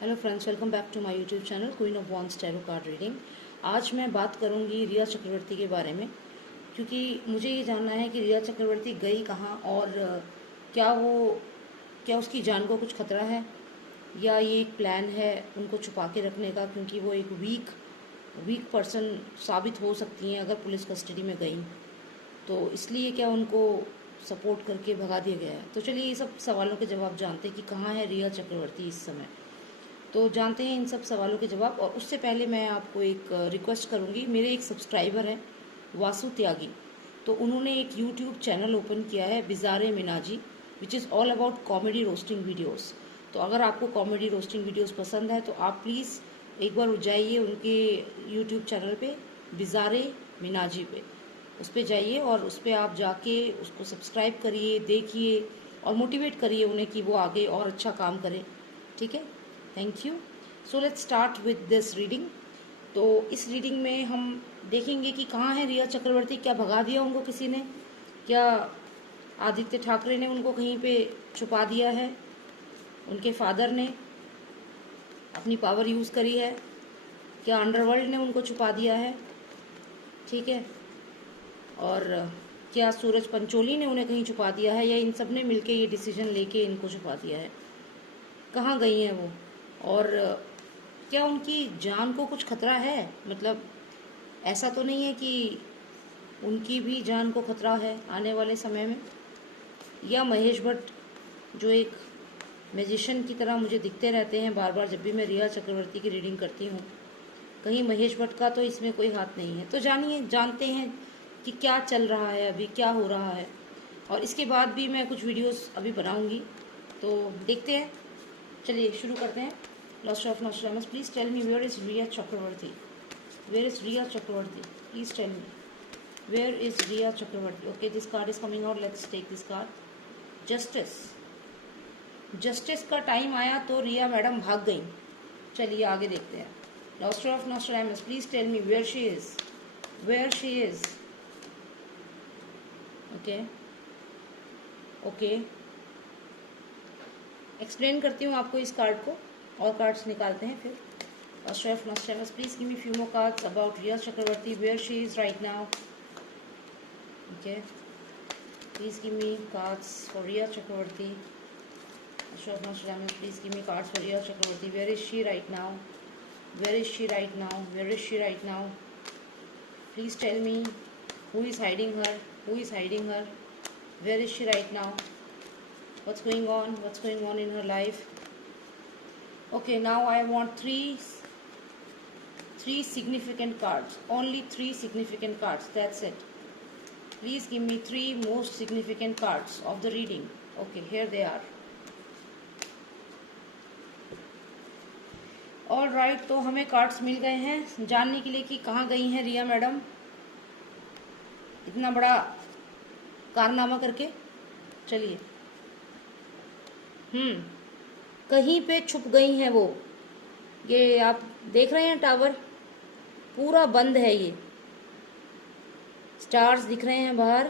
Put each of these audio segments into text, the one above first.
Hello friends, welcome back to my YouTube channel queen of wands tarot card reading. आज मैं बात करूंगी रिया चक्रवर्ती के बारे में, क्योंकि मुझे ये जानना है कि रिया चक्रवर्ती गई कहाँ और क्या उसकी जान को कुछ खतरा है या ये एक प्लान है उनको छुपा के रखने का, क्योंकि वो एक वीक पर्सन साबित हो सकती हैं अगर पुलिस कस्टडी में गई, तो इसलिए क्या उनको सपोर्ट करके भगा दिया गया है। तो चलिए ये सब सवालों के जवाब जानते हैं कि कहाँ है रिया चक्रवर्ती इस समय। तो जानते हैं इन सब सवालों के जवाब। और उससे पहले मैं आपको एक रिक्वेस्ट करूंगी। मेरे एक सब्सक्राइबर हैं वासु त्यागी, तो उन्होंने एक यूट्यूब चैनल ओपन किया है बिजारे मिनाजी, which is all about comedy roasting videos. तो अगर आपको कॉमेडी रोस्टिंग वीडियोस पसंद है तो आप प्लीज़ एक बार जाइए उनके यूट्यूब चैनल पे, बिजारे मिनाजी पे, उस पर जाइए और उस पर आप जाके उसको सब्सक्राइब करिए, देखिए और मोटिवेट करिए उन्हें कि वो आगे और अच्छा काम करें। ठीक है, thank you. So let's start with this reading. तो इस रीडिंग में हम देखेंगे कि कहाँ है रिया चक्रवर्ती। क्या भगा दिया उनको किसी ने? क्या आदित्य ठाकरे ने उनको कहीं पे छुपा दिया है? उनके फादर ने अपनी पावर यूज़ करी है? क्या अंडरवर्ल्ड ने उनको छुपा दिया है? ठीक है। और क्या सूरज पंचोली ने उन्हें कहीं छुपा दिया है, या इन सब ने मिलके ये डिसीजन लेके इनको छुपा दिया है? कहाँ गई हैं वो? और क्या उनकी जान को कुछ खतरा है? मतलब ऐसा तो नहीं है कि उनकी भी जान को खतरा है आने वाले समय में? या महेश भट्ट जो एक मैजिशियन की तरह मुझे दिखते रहते हैं बार बार जब भी मैं रिया चक्रवर्ती की रीडिंग करती हूँ, कहीं महेश भट्ट का तो इसमें कोई हाथ नहीं है? तो जानते हैं कि क्या चल रहा है, अभी क्या हो रहा है। और इसके बाद भी मैं कुछ वीडियोस अभी बनाऊंगी, तो देखते हैं। चलिए शुरू करते हैं। Lost of Nostradamus, please tell me where is Rhea Chakraborty? Where is Rhea Chakraborty? Please tell me where is Rhea Chakraborty? Okay, this card is coming out, let's take this card. Justice. Justice का टाइम आया तो रिया मैडम भाग गई। चलिए आगे देखते हैं। Lost of Nostradamus, please tell me where she is, where she is. Okay okay, explain करती हूँ आपको इस कार्ड को और कार्ड्स निकालते हैं फिर। Chef Nostradamus, please give me few more cards about Riya Chakravarti, where she is right now. Okay, please give me cards for Riya Chakravarti. Chef Nostradamus, please give me cards for Riya Chakravarti. Where is she right now? Where is she right now? Where is she right now? Please tell me who is hiding her? Who is hiding her? Where is she right now? What's going on? What's going on in her life? Okay, now I want three significant cards. Only 3 significant cards, that's it. Please give me 3 most significant cards of the reading. Okay, here they are. All right, तो हमें cards मिल गए हैं जानने के लिए कि कहाँ गई हैं रिया मैडम इतना बड़ा कारनामा करके। चलिए, कहीं पे छुप गई हैं वो। ये आप देख रहे हैं टावर पूरा बंद है, ये स्टार्स दिख रहे हैं बाहर,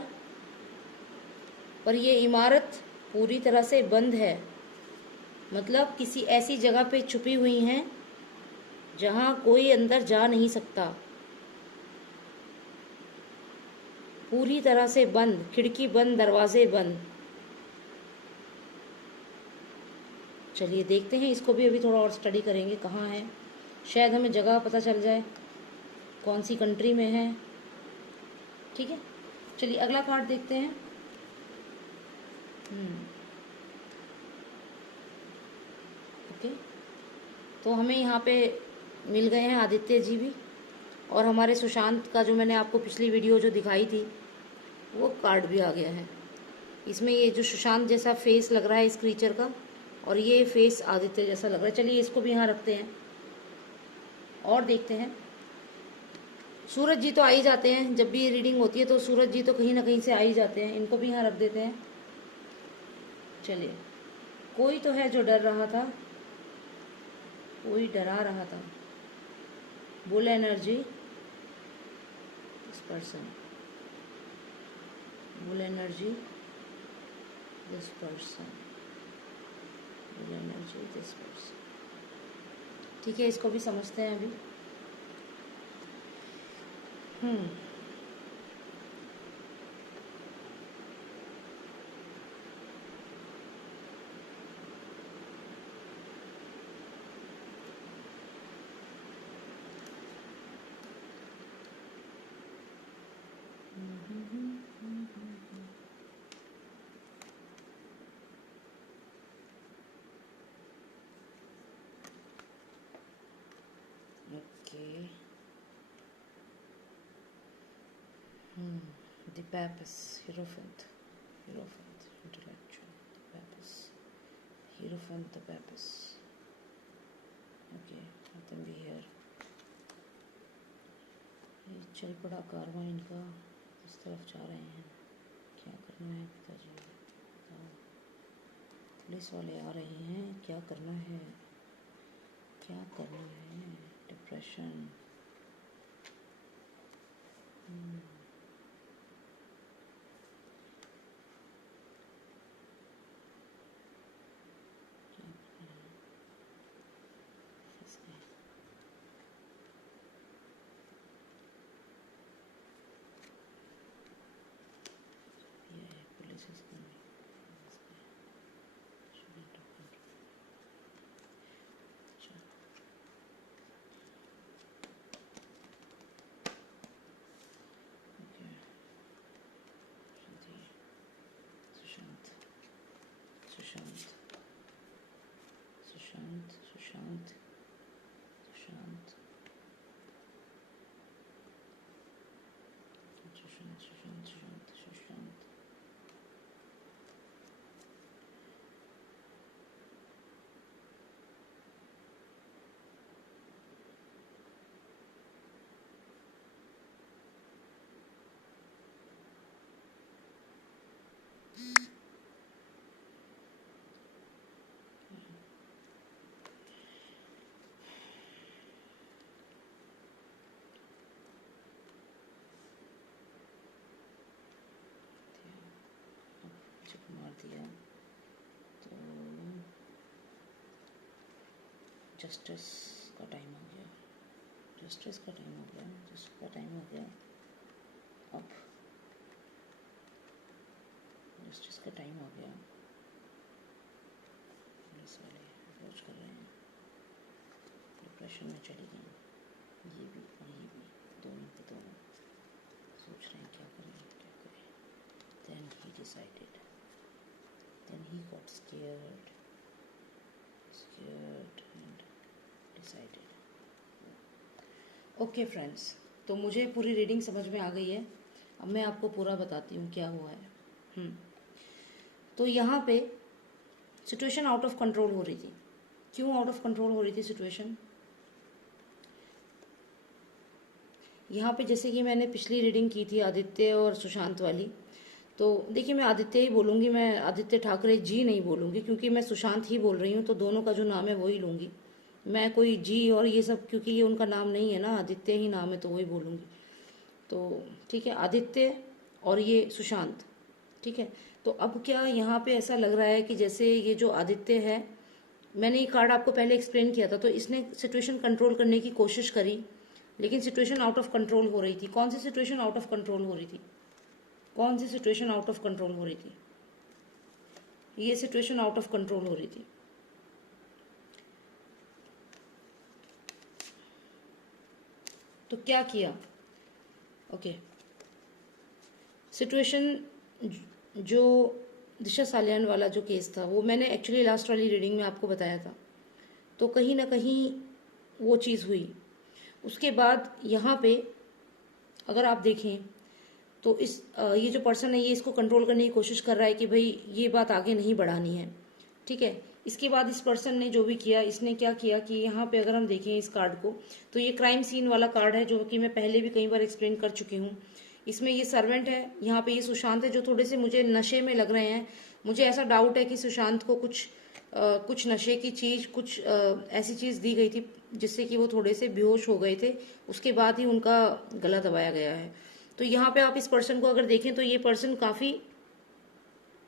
पर ये इमारत पूरी तरह से बंद है। मतलब किसी ऐसी जगह पे छुपी हुई हैं जहां कोई अंदर जा नहीं सकता। पूरी तरह से बंद, खिड़की बंद, दरवाजे बंद। चलिए देखते हैं, इसको भी अभी थोड़ा और स्टडी करेंगे कहाँ है, शायद हमें जगह पता चल जाए कौन सी कंट्री में है। ठीक है, चलिए अगला कार्ड देखते हैं। ओके, तो हमें यहाँ पे मिल गए हैं आदित्य जी भी, और हमारे सुशांत का जो मैंने आपको पिछली वीडियो जो दिखाई थी वो कार्ड भी आ गया है। इसमें ये जो सुशांत जैसा फेस लग रहा है इस क्रीचर का, और ये फेस आदित्य जैसा लग रहा है। चलिए इसको भी यहाँ रखते हैं और देखते हैं। सूरज जी तो आ ही जाते हैं जब भी ये रीडिंग होती है, तो सूरज जी तो कहीं ना कहीं से आ ही जाते हैं। इनको भी यहाँ रख देते हैं। चलिए, कोई तो है जो डर रहा था, कोई डरा रहा था। Bull energy, this person. Bull energy, this person. Bull energy, this person. ठीक है, इसको भी समझते हैं अभी। Okay, the Papus, Hierophant, intellectual, the Papus, Hierophant, the Papus. Okay, let them be here. ये चल पड़ा कारवां इनका, इस तरफ जा रहे हैं। क्या करना है पिताजी, बताओ। पुलिस वाले आ रहे हैं, क्या करना है, क्या करना है। डिप्रेशन, सुशांत, सुशांत, सुशांत, सुशांत, सुशांत, सुशांत, सुशांत, सुशांत। मार दिया तो जस्टिस का टाइम हो गया, जस्टिस का टाइम हो गया, जस्टिस का टाइम हो गया। अब जस्टिस का टाइम हो गया। पुलिस वाले अप्रोच कर रहे हैं, डिप्रेशन में चली गई ये भी और ये भी, दोनों के दोनों सोच रहे हैं क्या करें, क्या करें। Then he decided. Then he got scared and decided. Okay friends, तो मुझे पूरी रीडिंग समझ में आ गई है। अब मैं आपको पूरा बताती हूँ क्या हुआ है। तो यहाँ पे सिचुएशन आउट ऑफ कंट्रोल हो रही थी। क्यों आउट ऑफ कंट्रोल हो रही थी सिचुएशन? यहाँ पे जैसे कि मैंने पिछली रीडिंग की थी आदित्य और सुशांत वाली, तो देखिए मैं आदित्य ही बोलूँगी, मैं आदित्य ठाकरे जी नहीं बोलूँगी क्योंकि मैं सुशांत ही बोल रही हूँ, तो दोनों का जो नाम है वही लूँगी मैं। कोई जी और ये सब क्योंकि ये उनका नाम नहीं है ना, आदित्य ही नाम है तो वही बोलूँगी। तो ठीक है, आदित्य और ये सुशांत, ठीक है। तो अब क्या यहाँ पे ऐसा लग रहा है कि जैसे ये जो आदित्य है, मैंने ये कार्ड आपको पहले एक्सप्लेन किया था, तो इसने सिचुएशन कंट्रोल करने की कोशिश करी लेकिन सिचुएशन आउट ऑफ कंट्रोल हो रही थी। कौन सी सिचुएशन आउट ऑफ कंट्रोल हो रही थी? कौन सी सिचुएशन आउट ऑफ कंट्रोल हो रही थी? ये सिचुएशन आउट ऑफ कंट्रोल हो रही थी। तो क्या किया? ओके, सिचुएशन जो दिशा सालियान वाला जो केस था वो मैंने एक्चुअली लास्ट वाली रीडिंग में आपको बताया था, तो कहीं ना कहीं वो चीज़ हुई। उसके बाद यहाँ पे अगर आप देखें तो इस ये जो पर्सन है ये इसको कंट्रोल करने की कोशिश कर रहा है कि भाई ये बात आगे नहीं बढ़ानी है, ठीक है। इसके बाद इस पर्सन ने जो भी किया, इसने क्या किया कि यहाँ पे अगर हम देखें इस कार्ड को, तो ये क्राइम सीन वाला कार्ड है जो कि मैं पहले भी कई बार एक्सप्लेन कर चुकी हूँ। इसमें ये सर्वेंट है, यहाँ पे ये सुशांत है जो थोड़े से मुझे नशे में लग रहे हैं। मुझे ऐसा डाउट है कि सुशांत को कुछ नशे की चीज़, कुछ ऐसी चीज़ दी गई थी जिससे कि वो थोड़े से बेहोश हो गए थे, उसके बाद ही उनका गला दबाया गया है। तो यहाँ पे आप इस पर्सन को अगर देखें तो ये पर्सन काफ़ी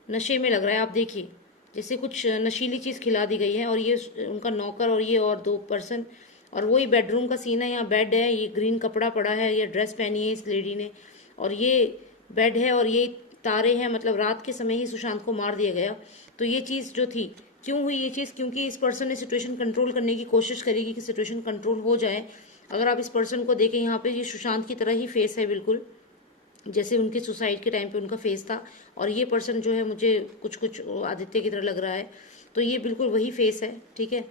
नशे में लग रहा है। आप देखिए जैसे कुछ नशीली चीज़ खिला दी गई है और ये उनका नौकर और ये और दो पर्सन और वही बेडरूम का सीन है, यहाँ बेड है, ये ग्रीन कपड़ा पड़ा है, ये ड्रेस पहनी है इस लेडी ने, और ये बेड है और ये तारे हैं, मतलब रात के समय ही सुशांत को मार दिया गया। तो ये चीज़ जो थी, क्यों हुई ये चीज़, क्योंकि इस पर्सन ने सिचुएशन कंट्रोल करने की कोशिश करेगी कि सिचुएशन कंट्रोल हो जाए। अगर आप इस पर्सन को देखें यहाँ पे, ये सुशांत की तरह ही फेस है बिल्कुल, जैसे उनके सुसाइड के टाइम पे उनका फेस था, और ये पर्सन जो है मुझे कुछ कुछ आदित्य की तरह लग रहा है, तो ये बिल्कुल वही फेस है, ठीक है।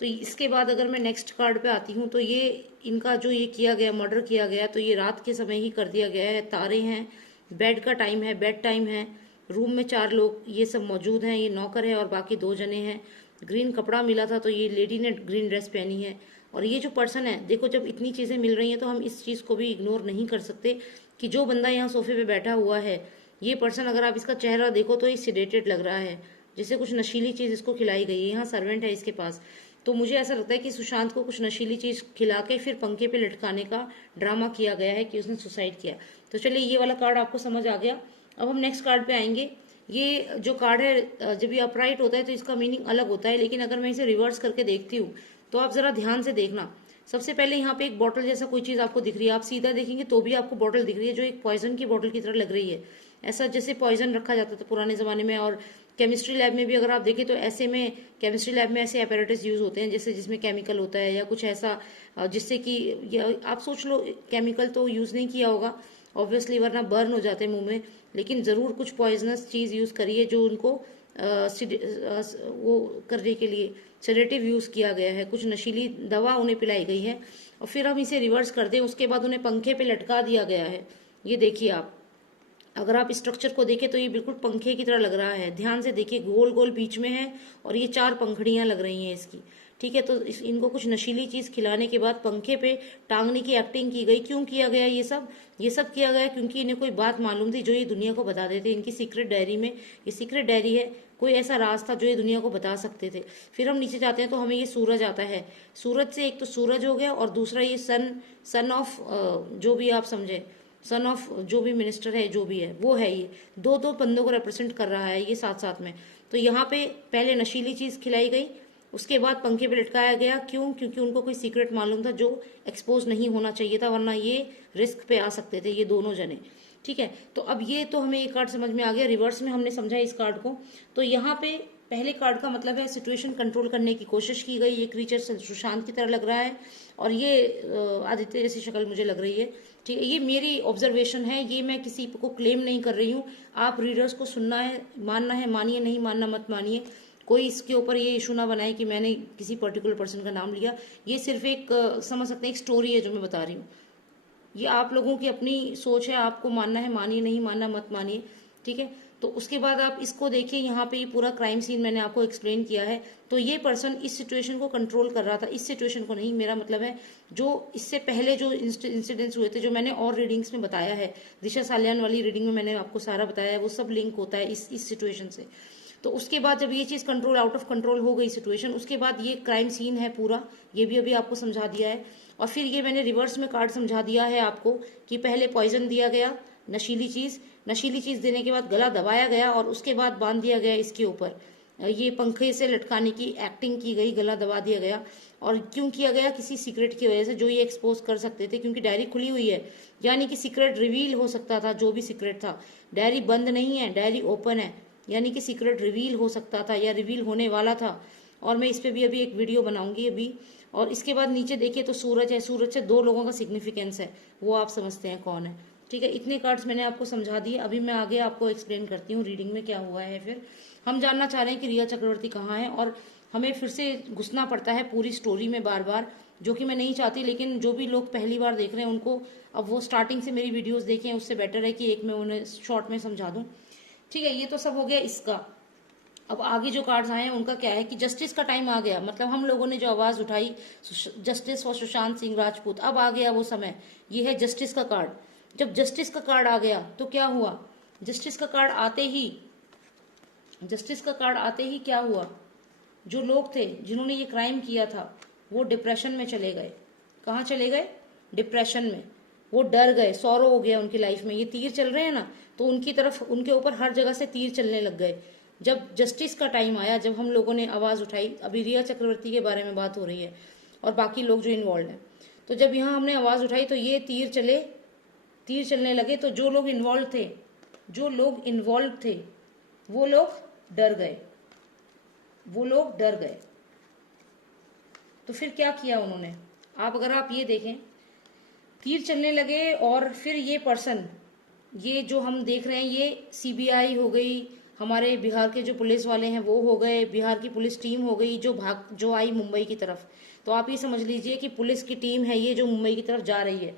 तो इसके बाद अगर मैं नेक्स्ट कार्ड पे आती हूँ, तो ये इनका जो ये किया गया, मर्डर किया गया, तो ये रात के समय ही कर दिया गया है। तारे हैं, बेड का टाइम है, बेड टाइम है, रूम में 4 लोग ये सब मौजूद हैं, ये नौकर है और बाकी 2 जने हैं। ग्रीन कपड़ा मिला था, तो ये लेडी ने ग्रीन ड्रेस पहनी है। और ये जो पर्सन है, देखो जब इतनी चीज़ें मिल रही हैं तो हम इस चीज़ को भी इग्नोर नहीं कर सकते कि जो बंदा यहाँ सोफे पे बैठा हुआ है, ये पर्सन, अगर आप इसका चेहरा देखो तो ये सिडेटेड लग रहा है, जैसे कुछ नशीली चीज़ इसको खिलाई गई है। यहाँ सर्वेंट है इसके पास, तो मुझे ऐसा लगता है कि सुशांत को कुछ नशीली चीज़ खिला के फिर पंखे पे लटकाने का ड्रामा किया गया है कि उसने सुसाइड किया। तो चलिए, ये वाला कार्ड आपको समझ आ गया। अब हम नेक्स्ट कार्ड पे आएंगे। ये जो कार्ड है, जब ये अपराइट होता है तो इसका मीनिंग अलग होता है, लेकिन अगर मैं इसे रिवर्स करके देखती हूँ तो आप जरा ध्यान से देखना। सबसे पहले यहाँ पे एक बॉटल जैसा कोई चीज़ आपको दिख रही है, आप सीधा देखेंगे तो भी आपको बॉटल दिख रही है, जो एक पॉइजन की बॉटल की तरह लग रही है। ऐसा जैसे पॉइजन रखा जाता था पुराने ज़माने में, और केमिस्ट्री लैब में भी अगर आप देखें तो ऐसे में, केमिस्ट्री लैब में ऐसे अपैरेटस यूज़ होते हैं जैसे जिसमें केमिकल होता है या कुछ ऐसा, जिससे कि आप सोच लो, केमिकल तो यूज़ नहीं किया होगा ऑब्वियसली, वरना बर्न हो जाते हैं मुंह में, लेकिन ज़रूर कुछ पॉइजनस चीज़ यूज़ करिए जो उनको वो करने के लिए सेडेटिव यूज़ किया गया है, कुछ नशीली दवा उन्हें पिलाई गई है, और फिर हम इसे रिवर्स कर दें, उसके बाद उन्हें पंखे पे लटका दिया गया है। ये देखिए आप, अगर आप स्ट्रक्चर को देखें तो ये बिल्कुल पंखे की तरह लग रहा है, ध्यान से देखिए, गोल गोल बीच में है और ये 4 पंखड़ियां लग रही हैं इसकी, ठीक है। तो इनको कुछ नशीली चीज़ खिलाने के बाद पंखे पे टांगने की एक्टिंग की गई। क्यों किया गया ये सब किया गया क्योंकि इन्हें कोई बात मालूम थी जो ये दुनिया को बता देते। इनकी सीक्रेट डायरी में, ये सीक्रेट डायरी है, कोई ऐसा राज था जो ये दुनिया को बता सकते थे। फिर हम नीचे जाते हैं तो हमें ये सूरज आता है, सूरज से एक तो सूरज हो गया और दूसरा ये सन ऑफ जो भी आप समझे, सन ऑफ जो भी मिनिस्टर है, जो भी है वो है, ये 2 बंदों को रिप्रेजेंट कर रहा है ये साथ साथ में। तो यहाँ पे पहले नशीली चीज़ खिलाई गई, उसके बाद पंखे पे लटकाया गया। क्यों? क्योंकि उनको कोई सीक्रेट मालूम था जो एक्सपोज नहीं होना चाहिए था, वरना ये रिस्क पे आ सकते थे ये दोनों जने, ठीक है। तो अब ये तो हमें ये कार्ड समझ में आ गया, रिवर्स में हमने समझा इस कार्ड को। तो यहाँ पे पहले कार्ड का मतलब है सिचुएशन कंट्रोल करने की कोशिश की गई, ये क्रीचर सुशांत की तरह लग रहा है और ये आदित्य जैसी शक्ल मुझे लग रही है, ठीक है। ये मेरी ऑब्जर्वेशन है, ये मैं किसी को क्लेम नहीं कर रही हूँ। आप रीडर्स को सुनना है, मानना है मानिए, नहीं मानना मत मानिए। कोई इसके ऊपर ये इशू ना बनाए कि मैंने किसी पर्टिकुलर पर्सन का नाम लिया। ये सिर्फ एक समझ सकते हैं एक स्टोरी है जो मैं बता रही हूँ। ये आप लोगों की अपनी सोच है, आपको मानना है मानिए, नहीं मानना मत मानिए, ठीक है। तो उसके बाद आप इसको देखिए, यहाँ पे ये पूरा क्राइम सीन मैंने आपको एक्सप्लेन किया है। तो ये पर्सन इस सिचुएशन को कंट्रोल कर रहा था, इस सिचुएशन को नहीं, मेरा मतलब है जो इससे पहले जो इंसिडेंट्स हुए थे, जो मैंने और रीडिंग्स में बताया है, दिशा सालियान वाली रीडिंग में मैंने आपको सारा बताया है, वो सब लिंक होता है इस सिचुएशन से। तो उसके बाद जब ये चीज़ कंट्रोल, आउट ऑफ कंट्रोल हो गई सिचुएशन, उसके बाद ये क्राइम सीन है पूरा, ये भी अभी आपको समझा दिया है। और फिर ये मैंने रिवर्स में कार्ड समझा दिया है आपको कि पहले पॉइजन दिया गया, नशीली चीज़ देने के बाद गला दबाया गया और उसके बाद बांध दिया गया इसके ऊपर, ये पंखे से लटकाने की एक्टिंग की गई, गला दबा दिया गया। और क्यों किया गया? किसी सीक्रेट की वजह से जो ये एक्सपोज कर सकते थे, क्योंकि डायरी खुली हुई है, यानी कि सीक्रेट रिवील हो सकता था, जो भी सीक्रेट था। डायरी बंद नहीं है, डायरी ओपन है, यानी कि सीक्रेट रिवील हो सकता था या रिवील होने वाला था। और मैं इस पर भी अभी एक वीडियो बनाऊंगी अभी। और इसके बाद नीचे देखिए तो सूरज है, सूरज से 2 लोगों का सिग्निफिकेंस है, वो आप समझते हैं कौन है, ठीक है। इतने कार्ड्स मैंने आपको समझा दिए, अभी मैं आगे आपको एक्सप्लेन करती हूँ रीडिंग में क्या हुआ है। फिर हम जानना चाह रहे हैं कि रिया चक्रवर्ती कहाँ है, और हमें फिर से घुसना पड़ता है पूरी स्टोरी में बार बार, जो कि मैं नहीं चाहती, लेकिन जो भी लोग पहली बार देख रहे हैं उनको, अब वो स्टार्टिंग से मेरी वीडियोस देखें, उससे बेटर है कि एक मैं उन्हें शॉर्ट में समझा दूँ, ठीक है। ये तो सब हो गया इसका। अब आगे जो कार्ड्स आए हैं उनका क्या है कि जस्टिस का टाइम आ गया, मतलब हम लोगों ने जो आवाज उठाई जस्टिस फॉर सुशांत सिंह राजपूत, अब आ गया वो समय। ये है जस्टिस का कार्ड। जब जस्टिस का कार्ड आ गया तो क्या हुआ? जस्टिस का कार्ड आते ही क्या हुआ? जो लोग थे जिन्होंने ये क्राइम किया था वो डिप्रेशन में चले गए। कहाँ चले गए? डिप्रेशन में। वो डर गए, सौरो हो गया उनकी लाइफ में। ये तीर चल रहे हैं ना, तो उनकी तरफ, उनके ऊपर हर जगह से तीर चलने लग गए। जब जस्टिस का टाइम आया, जब हम लोगों ने आवाज उठाई, अभी रिया चक्रवर्ती के बारे में बात हो रही है, और बाकी लोग जो इन्वॉल्व हैं। तो जब यहाँ हमने आवाज़ उठाई तो ये तीर चलने लगे। तो जो लोग इन्वॉल्व थे वो लोग डर गए। तो फिर क्या किया उन्होंने, अगर आप ये देखें, तीर चलने लगे और फिर ये पर्सन, ये जो हम देख रहे हैं, ये सीबीआई हो गई, हमारे बिहार के जो पुलिस वाले हैं वो हो गए, बिहार की पुलिस टीम हो गई जो आई मुंबई की तरफ। तो आप ये समझ लीजिए कि पुलिस की टीम है ये जो मुंबई की तरफ जा रही है।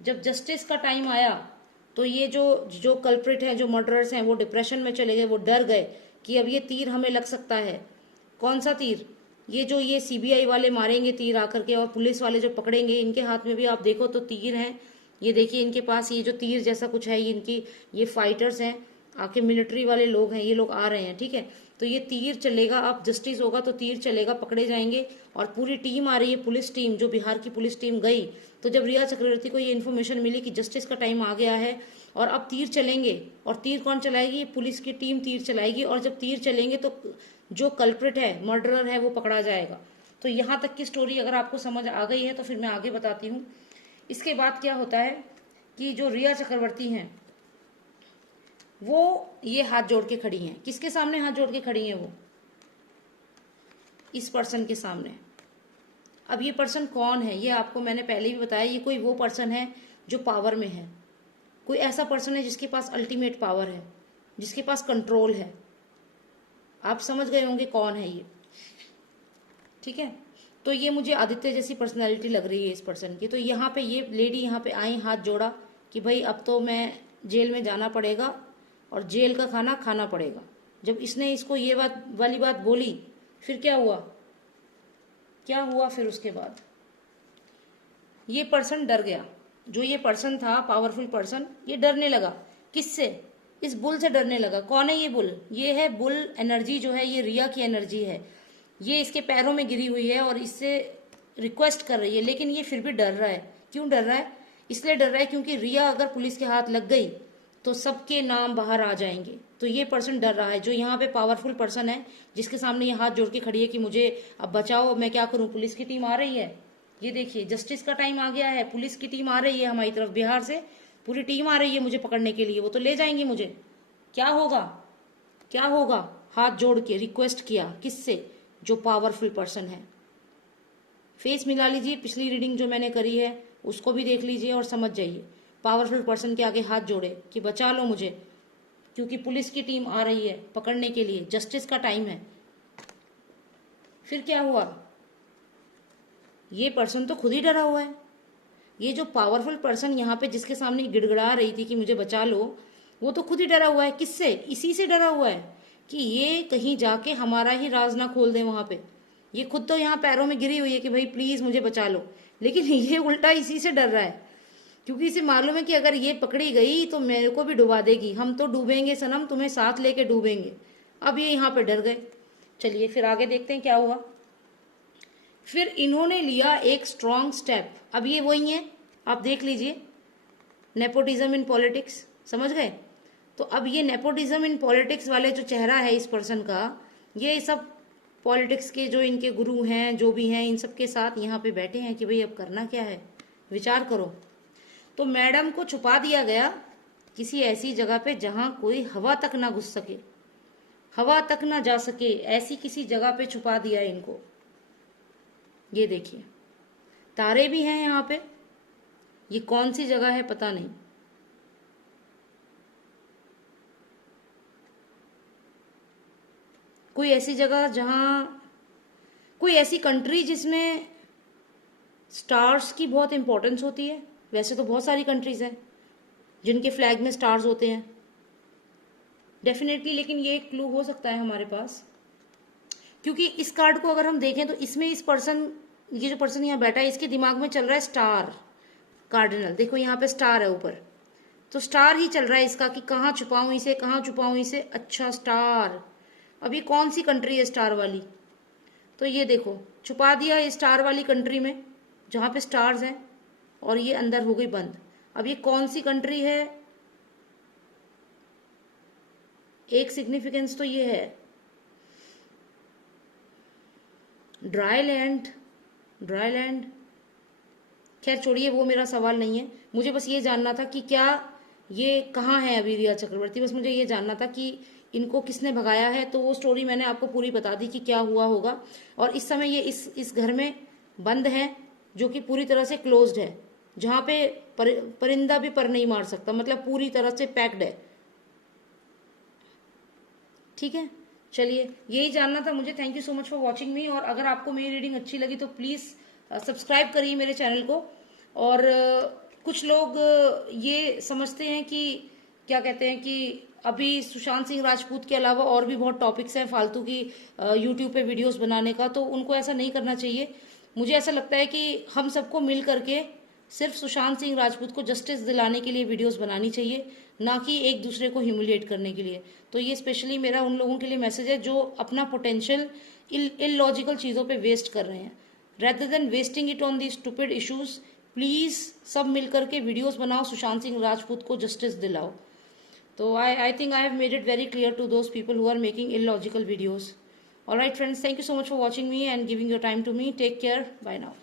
जब जस्टिस का टाइम आया तो ये जो कल्प्रिट हैं, जो मर्डरर्स हैं, वो डिप्रेशन में चले गए, वो डर गए कि अब ये तीर हमें लग सकता है। कौन सा तीर? ये सीबीआई वाले मारेंगे तीर आकर के, और पुलिस वाले जो पकड़ेंगे, इनके हाथ में भी आप देखो तो तीर हैं। ये देखिए इनके पास ये जो तीर जैसा कुछ है, ये फाइटर्स हैं, आके मिलिट्री वाले लोग हैं, ये लोग आ रहे हैं, ठीक है। तो ये तीर चलेगा, अब जस्टिस होगा तो तीर चलेगा, पकड़े जाएंगे। और पूरी टीम आ रही है, पुलिस टीम, जो बिहार की पुलिस टीम गई। तो जब रिया चक्रवर्ती को ये इन्फॉर्मेशन मिली कि जस्टिस का टाइम आ गया है और अब तीर चलेंगे, और तीर कौन चलाएगी? पुलिस की टीम तीर चलाएगी। और जब तीर चलेंगे तो जो कल्प्रिट है, मर्डरर है, वो पकड़ा जाएगा। तो यहाँ तक की स्टोरी अगर आपको समझ आ गई है तो फिर मैं आगे बताती हूँ। इसके बाद क्या होता है कि जो रिया चक्रवर्ती हैं वो ये हाथ जोड़ के खड़ी हैं। किसके सामने हाथ जोड़ के खड़ी हैं? वो इस पर्सन के सामने। अब ये पर्सन कौन है? ये आपको मैंने पहले भी बताया, ये कोई वो पर्सन है जो पावर में है, कोई ऐसा पर्सन है जिसके पास अल्टीमेट पावर है, जिसके पास कंट्रोल है। आप समझ गए होंगे कौन है ये, ठीक है। तो ये मुझे आदित्य जैसी पर्सनैलिटी लग रही है इस पर्सन की। तो यहाँ पे ये लेडी यहाँ पे आई, हाथ जोड़ा कि भाई अब तो मैं जेल में जाना पड़ेगा और जेल का खाना खाना पड़ेगा। जब इसने इसको ये वाली बात बोली, फिर क्या हुआ फिर उसके बाद ये पर्सन डर गया। जो ये पर्सन था, पावरफुल पर्सन, ये डरने लगा। किससे? इस बुल से डरने लगा। कौन है ये बुल? ये है बुल एनर्जी, जो है ये रिया की एनर्जी है। ये इसके पैरों में गिरी हुई है और इससे रिक्वेस्ट कर रही है, लेकिन ये फिर भी डर रहा है। क्यों डर रहा है? इसलिए डर रहा है क्योंकि रिया अगर पुलिस के हाथ लग गई तो सबके नाम बाहर आ जाएंगे। तो ये पर्सन डर रहा है। जो यहाँ पे पावरफुल पर्सन है, जिसके सामने ये हाथ जोड़ के खड़ी है कि मुझे अब बचाओ, मैं क्या करूं, पुलिस की टीम आ रही है। ये देखिए जस्टिस का टाइम आ गया है, पुलिस की टीम आ रही है हमारी तरफ, बिहार से पूरी टीम आ रही है मुझे पकड़ने के लिए, वो तो ले जाएंगे मुझे। क्या होगा? हाथ जोड़ के रिक्वेस्ट किया। किससे? जो पावरफुल पर्सन है। फेस मिला लीजिए, पिछली रीडिंग जो मैंने करी है उसको भी देख लीजिए और समझ जाइए। पावरफुल पर्सन के आगे हाथ जोड़े कि बचा लो मुझे, क्योंकि पुलिस की टीम आ रही है पकड़ने के लिए, जस्टिस का टाइम है। फिर क्या हुआ? ये पर्सन तो खुद ही डरा हुआ है। ये जो पावरफुल पर्सन यहाँ पे जिसके सामने गिड़गिड़ा रही थी कि मुझे बचा लो, वो तो खुद ही डरा हुआ है। किससे? इसी से डरा हुआ है कि ये कहीं जाके हमारा ही राज ना खोल दे वहां पे। ये खुद तो यहाँ पैरों में गिरी हुई है कि भाई प्लीज मुझे बचा लो, लेकिन ये उल्टा इसी से डर रहा है, क्योंकि इसे मालूम है कि अगर ये पकड़ी गई तो मेरे को भी डुबा देगी, हम तो डूबेंगे सनम, तुम्हें साथ लेके डूबेंगे। अब ये यहाँ पे डर गए। चलिए फिर आगे देखते हैं क्या हुआ। फिर इन्होंने लिया एक स्ट्रॉन्ग स्टेप। अब ये वही है, आप देख लीजिए, नेपोटिज्म इन पॉलिटिक्स, समझ गए। तो अब ये नेपोटिज्म इन पॉलिटिक्स वाले जो चेहरा है इस पर्सन का, ये सब पॉलिटिक्स के जो इनके गुरु हैं, जो भी हैं, इन सब के साथ यहाँ पे बैठे हैं कि भाई अब करना क्या है, विचार करो। तो मैडम को छुपा दिया गया किसी ऐसी जगह पे जहां कोई हवा तक ना घुस सके, हवा तक ना जा सके, ऐसी किसी जगह पे छुपा दिया इनको। ये देखिए तारे भी हैं यहाँ पे, ये कौन सी जगह है पता नहीं। कोई ऐसी जगह जहां, कोई ऐसी कंट्री जिसमें स्टार्स की बहुत इंपॉर्टेंस होती है। वैसे तो बहुत सारी कंट्रीज हैं जिनके फ्लैग में स्टार्स होते हैं डेफिनेटली, लेकिन ये एक क्लू हो सकता है हमारे पास, क्योंकि इस कार्ड को अगर हम देखें तो इसमें इस पर्सन, ये जो पर्सन यहाँ बैठा है, इसके दिमाग में चल रहा है स्टार कार्डिनल। देखो यहाँ पे स्टार है ऊपर, तो स्टार ही चल रहा है इसका कि कहाँ छुपाऊं इसे, कहाँ छुपाऊं इसे। अच्छा स्टार, अब ये कौन सी कंट्री है स्टार वाली? तो ये देखो छुपा दिया ये स्टार वाली कंट्री में जहाँ पे स्टार्स हैं, और ये अंदर हो गई बंद। अब ये कौन सी कंट्री है? एक सिग्निफिकेंस तो ये है ड्राई लैंड ड्राई लैंड, खैर छोड़िए, वो मेरा सवाल नहीं है। मुझे बस ये जानना था कि क्या ये कहाँ है अभी रिया चक्रवर्ती, बस मुझे ये जानना था कि इनको किसने भगाया है। तो वो स्टोरी मैंने आपको पूरी बता दी कि क्या हुआ होगा। और इस समय ये इस घर में बंद है, जो कि पूरी तरह से क्लोज्ड है, जहाँ पे परिंदा भी पर नहीं मार सकता, मतलब पूरी तरह से पैक्ड है। ठीक है, चलिए यही जानना था मुझे। Thank you so much for watching मी। और अगर आपको मेरी रीडिंग अच्छी लगी तो प्लीज़ सब्सक्राइब करिए मेरे चैनल को। और कुछ लोग ये समझते हैं कि क्या कहते हैं कि अभी सुशांत सिंह राजपूत के अलावा और भी बहुत टॉपिक्स हैं फालतू की यूट्यूब पे वीडियोस बनाने का, तो उनको ऐसा नहीं करना चाहिए। मुझे ऐसा लगता है कि हम सबको मिल करके सिर्फ सुशांत सिंह राजपूत को जस्टिस दिलाने के लिए वीडियोस बनानी चाहिए, ना कि एक दूसरे को ह्यूमिलिएट करने के लिए। तो ये स्पेशली मेरा उन लोगों के लिए मैसेज है जो अपना पोटेंशियल इलॉजिकल चीज़ों पे वेस्ट कर रहे हैं। Rather than wasting it on the stupid issues, please सब मिलकर के वीडियोस बनाओ, सुशांत सिंह राजपूत को जस्टिस दिलाओ। तो आई think I have made it very clear to those people who are making illogical videos. All right, friends, thank you so much for watching me and giving your time to me. Take care. Bye now.